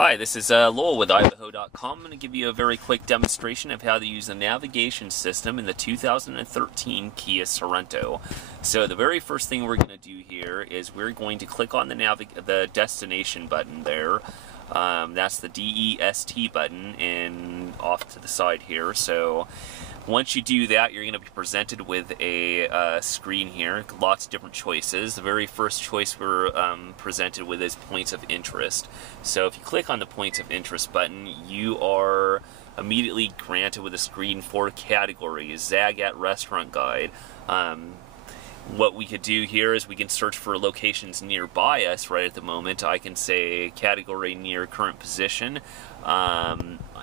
Hi, this is Lowell with Idaho.com. I'm going to give you a very quick demonstration of how to use the navigation system in the 2013 Kia Sorento. So the very first thing we're going to do here is we're going to click on the destination button there. That's the DEST button and off to the side here. So once you do that, you're going to be presented with a screen here, lots of different choices. The very first choice we're presented with is points of interest. So if you click on the points of interest button, you are immediately granted with a screen for categories, Zagat Restaurant Guide. What we could do here is we can search for locations nearby us right at the moment. I can say category near current position.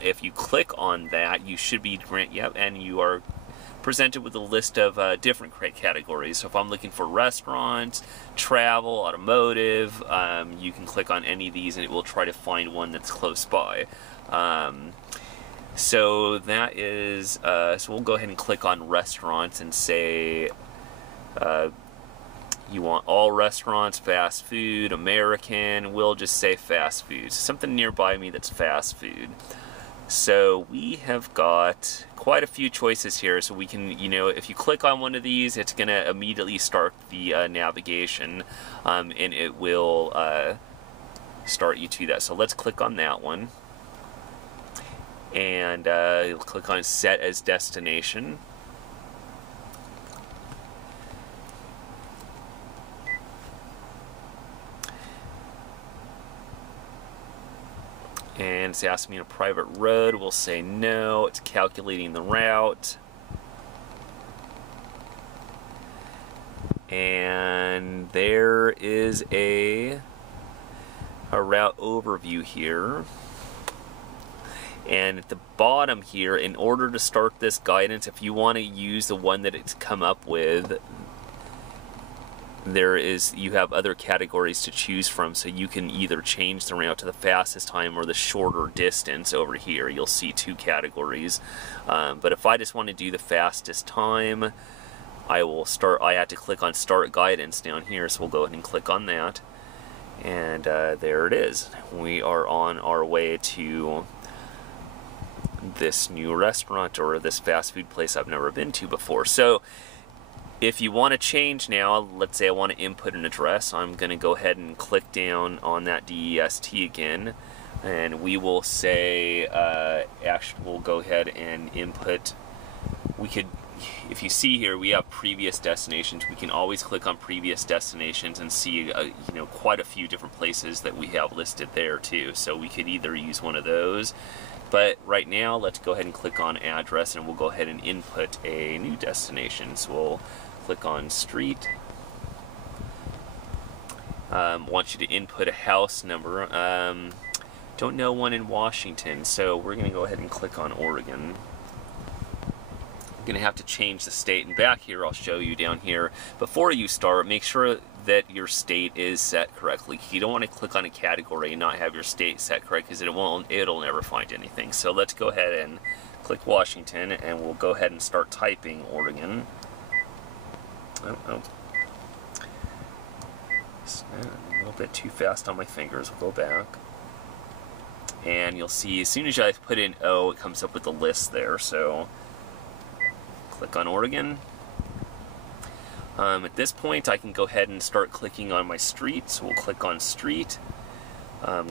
If you click on that, you should be and you are presented with a list of different categories. So if I'm looking for restaurants, travel, automotive, you can click on any of these and it will try to find one that's close by. So that is, so we'll go ahead and click on restaurants and say, you want all restaurants, fast food, American, we'll just say fast food. Something nearby me that's fast food. So we have got quite a few choices here, so we can, if you click on one of these, it's going to immediately start the navigation, and it will start you to that. So let's click on that one, and click on set as destination. And it's asking me a private road. We'll say no. It's calculating the route. And there is a route overview here. And at the bottom here, in order to start this guidance, if you want to use the one that it's come up with, you have other categories to choose from, so you can either change the route to the fastest time or the shorter distance over here. You'll see two categories. But if I just want to do the fastest time, I have to click on Start Guidance down here, so we'll go ahead and click on that. And there it is. We are on our way to this new restaurant or this fast food place I've never been to before. So if you want to change now, let's say I want to input an address, I'm going to go ahead and click down on that DEST again, and we will say, actually we'll go ahead and input, if you see here, we have previous destinations. We can always click on previous destinations and see, quite a few different places that we have listed there too. So we could either use one of those, but right now, let's go ahead and click on address, and we'll go ahead and input a new destination. So we'll click on street. Want you to input a house number. Don't know one in Washington, so we're going to go ahead and click on Oregon. I'm going to have to change the state, and back here I'll show you down here. Before you start, make sure that your state is set correctly. You don't want to click on a category and not have your state set correct, because it'll never find anything. So let's go ahead and click Washington, and we'll go ahead and start typing Oregon. It's a little bit too fast on my fingers. We'll go back. And you'll see as soon as I put in O, it comes up with the list there. So click on Oregon. At this point, I can go ahead and start clicking on my street. So we'll click on street.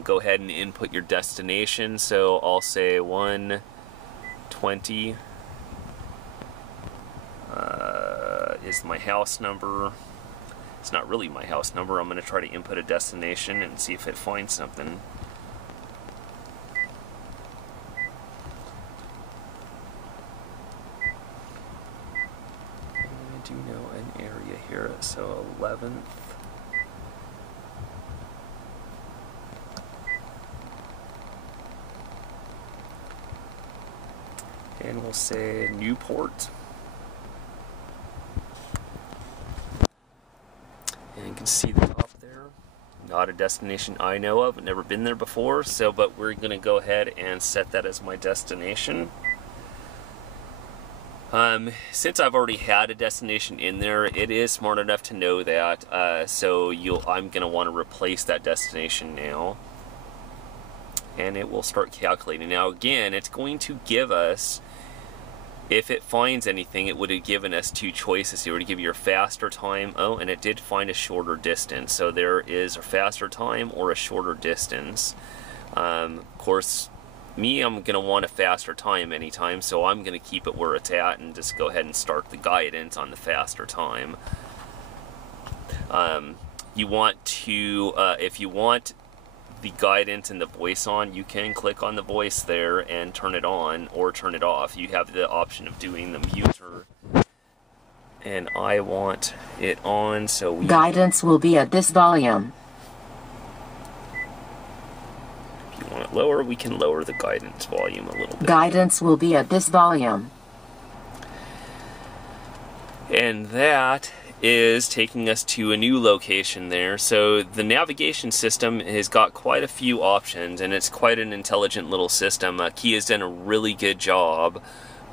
Go ahead and input your destination. So I'll say 120. Is my house number. It's not really my house number. I'm going to try to input a destination and see if it finds something. I do know an area here, so 11th. And we'll say Newport. And you can see the top there. Not a destination I know of, never been there before, but we're going to go ahead and set that as my destination. Since I've already had a destination in there, it is smart enough to know that, so I'm going to want to replace that destination now. and it will start calculating. Now again, it's going to give us, if it finds anything, it would have given us two choices. It would give you a faster time. Oh, and it did find a shorter distance. So there is a faster time or a shorter distance. Of course, me, I'm going to want a faster time anytime, so I'm going to keep it where it's at and just go ahead and start the guidance on the faster time. You want to, if you want the guidance and the voice on, you can click on the voice there and turn it on or turn it off. You have the option of doing the muter, and I want it on, so guidance will be at this volume. If you want it lower, we can lower the guidance volume a little bit. Guidance will be at this volume. And that is taking us to a new location there. So the navigation system has got quite a few options, and it's quite an intelligent little system. Kia's done a really good job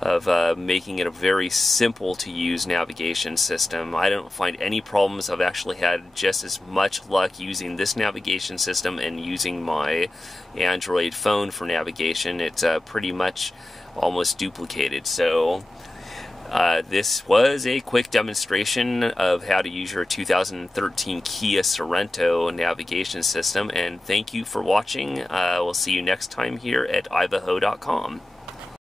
of making it a very simple to use navigation system. I don't find any problems. I've actually had just as much luck using this navigation system and using my Android phone for navigation. It's pretty much almost duplicated. So this was a quick demonstration of how to use your 2013 Kia Sorento navigation system, and thank you for watching. We'll see you next time here at ivaho.com.